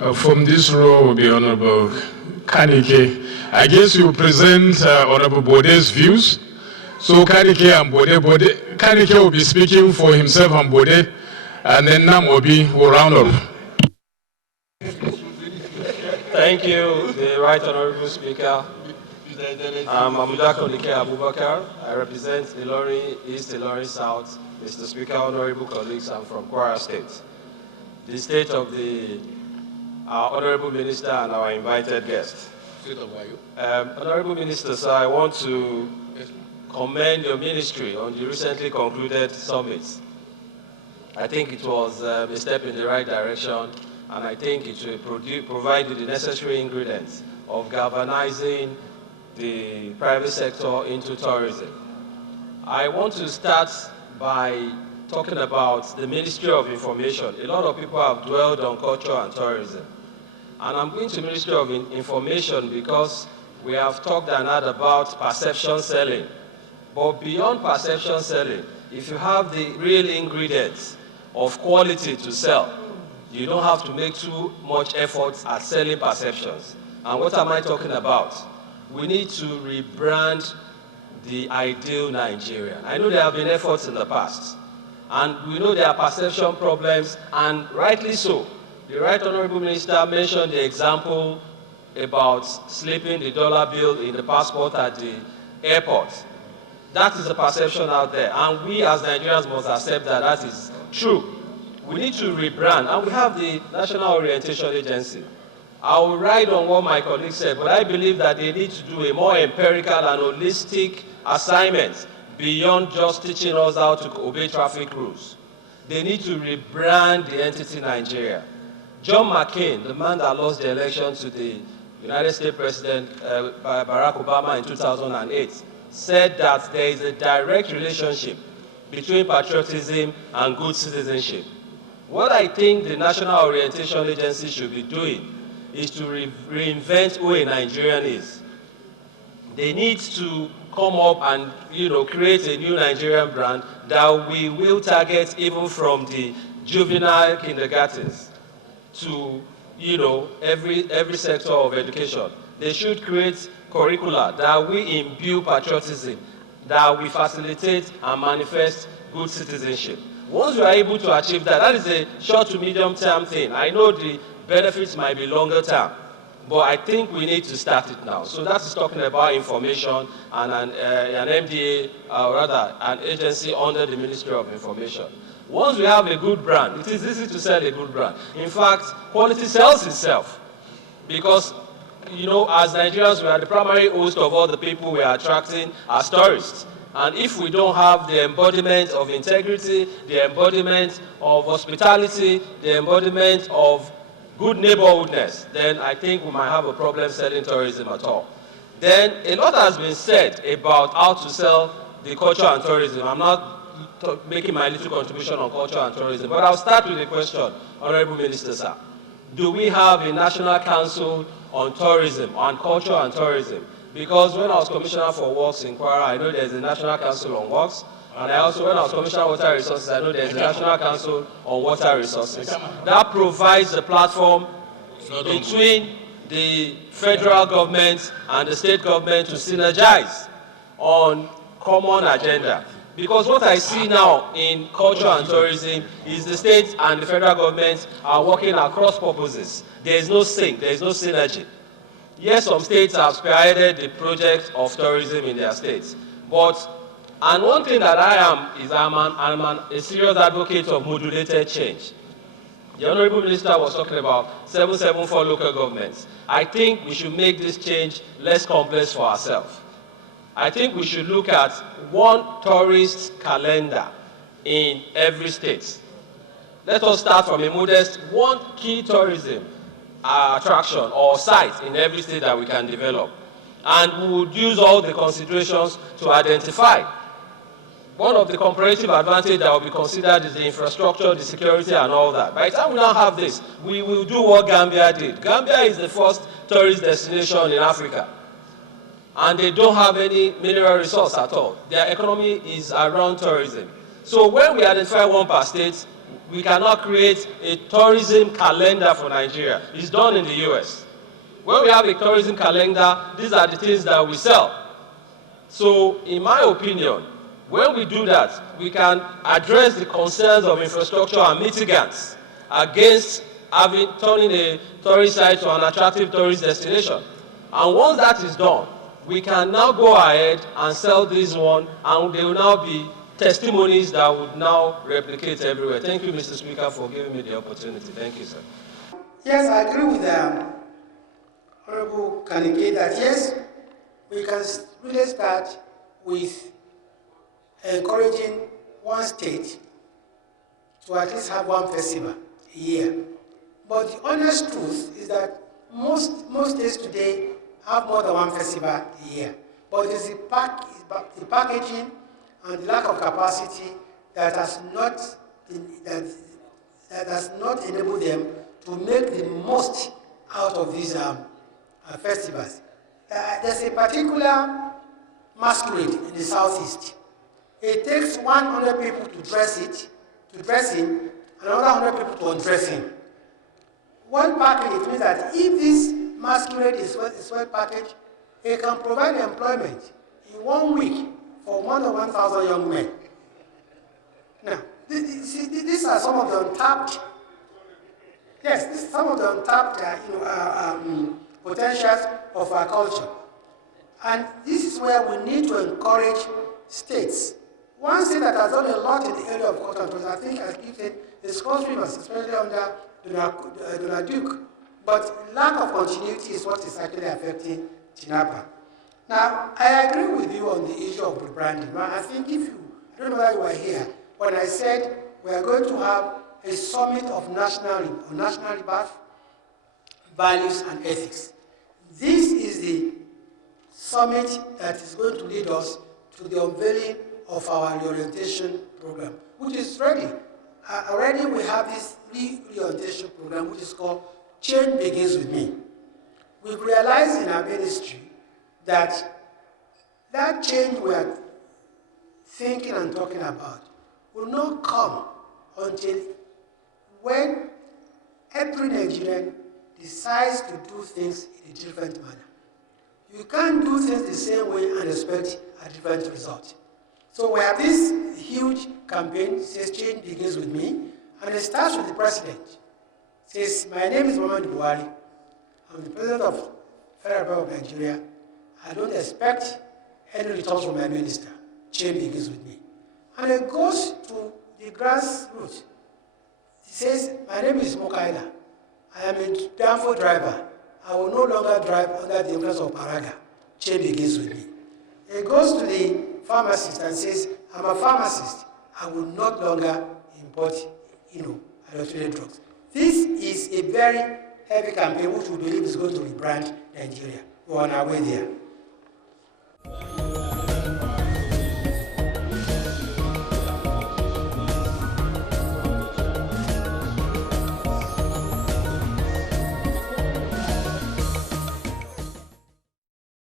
From this row will be Honorable Kannike. I guess you present Honorable Bode's views. So Kannike and Bode, Kannike will be speaking for himself and Bode, and then Namobi will round up. Thank you, the Right Honorable Speaker. I'm AMUDA-KANNIKES Abubakar. I represent Ilorin East, Ilorin South. Mr. Speaker, honorable colleagues, I'm from Kwara State. The state of our honorable minister and our invited guest. Honorable Minister, sir, I want to commend your ministry on the recently concluded summit. I think it was a step in the right direction, and I think it will provide the necessary ingredients of galvanizing the private sector into tourism. I want to start by talking about the Ministry of Information. A lot of people have dwelled on culture and tourism. And I'm going to Ministry of Information because we have talked and heard about perception selling. But beyond perception selling, if you have the real ingredients of quality to sell, you don't have to make too much effort at selling perceptions. And what am I talking about? We need to rebrand the ideal Nigerian. I know there have been efforts in the past, and we know there are perception problems, and rightly so. The Right Honorable Minister mentioned the example about slipping the dollar bill in the passport at the airport. That is a perception out there, and we as Nigerians must accept that that is true. We need to rebrand, and we have the National Orientation Agency. I will ride on what my colleague said, but I believe that they need to do a more empirical and holistic assignment beyond just teaching us how to obey traffic rules. They need to rebrand the entity Nigeria. John McCain, the man that lost the election to the United States President Barack Obama in 2008, said that there is a direct relationship between patriotism and good citizenship. What I think the National Orientation Agency should be doing is to reinvent who a Nigerian is. They need to come up and create a new Nigerian brand that we will target even from the juvenile kindergartens to every sector of education. They should create curricula that we imbue patriotism, that we facilitate and manifest good citizenship. Once we are able to achieve that, that is a short to medium term thing. I know the benefits might be longer term, but I think we need to start it now. So that is talking about information and an MDA, rather an agency under the Ministry of Information. Once we have a good brand, it is easy to sell a good brand. In fact, quality sells itself because, as Nigerians, we are the primary host of all the people we are attracting as tourists. And if we don't have the embodiment of integrity, the embodiment of hospitality, the embodiment of good neighborhoodness, then I think we might have a problem selling tourism at all. Then a lot has been said about how to sell the culture and tourism. I'm not making my little contribution on culture and tourism, but I'll start with a question, Honorable Minister, sir. Do we have a National Council on Tourism, on Culture and Tourism? Because when I was Commissioner for Works in Kwara, I know there's a National Council on Works, and I also, when I was Commissioner of Water Resources, I know there's a National Council on Water Resources. That provides a platform between the federal government and the state government to synergize on common agenda. Because what I see now in culture and tourism is the state and the federal government are working across purposes. There is no sync, there is no synergy. Yes, some states have spearheaded the project of tourism in their states. And one thing that I am is I'm a serious advocate of modulated change. The Honorable Minister was talking about 774 local governments. I think we should make this change less complex for ourselves. I think we should look at one tourist calendar in every state. Let us start from a modest one key tourism attraction or site in every state that we can develop. And we would use all the considerations to identify. One of the comparative advantages that will be considered is the infrastructure, the security, and all that. By the time we now have this, we will do what Gambia did. Gambia is the first tourist destination in Africa. And they don't have any mineral resource at all. Their economy is around tourism. So when we identify one per state, we cannot create a tourism calendar for Nigeria. It's done in the US. When we have a tourism calendar, these are the things that we sell. So, in my opinion, when we do that, we can address the concerns of infrastructure and mitigants against turning a tourist site to an attractive tourist destination. And once that is done, we can now go ahead and sell this one, and they will now be testimonies that would now replicate everywhere. Thank you, Mr. Speaker, for giving me the opportunity. Thank you, sir. Yes, I agree with Honorable Kannike that yes, we can really start with encouraging one state to at least have one festival a year. But the honest truth is that most states today have more than one festival a year. But it is the packaging and the lack of capacity that has not enabled them to make the most out of these festivals. There's a particular masquerade in the southeast. It takes 100 people to dress in, another 100 people to undress in. One package, it means that if this masquerade is well packaged, it can provide employment in 1 week for more than 1,000 young men. Now, these are some of the untapped, potentials of our culture. And this is where we need to encourage states. One state that has done a lot in the area of culture, because I think, as you said, is Cross Rivers, especially under Donald Duke. But lack of continuity is what is actually affecting Tinapa. Now, I agree with you on the issue of rebranding. I think I don't know whether you were here, when I said we are going to have a summit of national rebirth, values, and ethics. This is the summit that is going to lead us to the unveiling of our reorientation program, which is ready. Already we have this reorientation program, which is called Change Begins With Me. We've realized in our ministry that change we are thinking and talking about will not come until when every Nigerian decides to do things in a different manner. You can't do things the same way and expect a different result. So we have this huge campaign, it says Change Begins With Me, and it starts with the president. It says, my name is Muhammadu Buhari. I'm the president of Federal Republic of Nigeria. I don't expect any returns from my minister. Change begins with me. And it goes to the grassroots. It says, my name is Mukaila. I am a Danfo driver. I will no longer drive under the influence of Paraga. Change begins with me. It goes to the pharmacist and says, I'm a pharmacist. I will not longer import, adulterated drugs. This is a very heavy campaign which we believe is going to rebrand Nigeria. We're on our way there.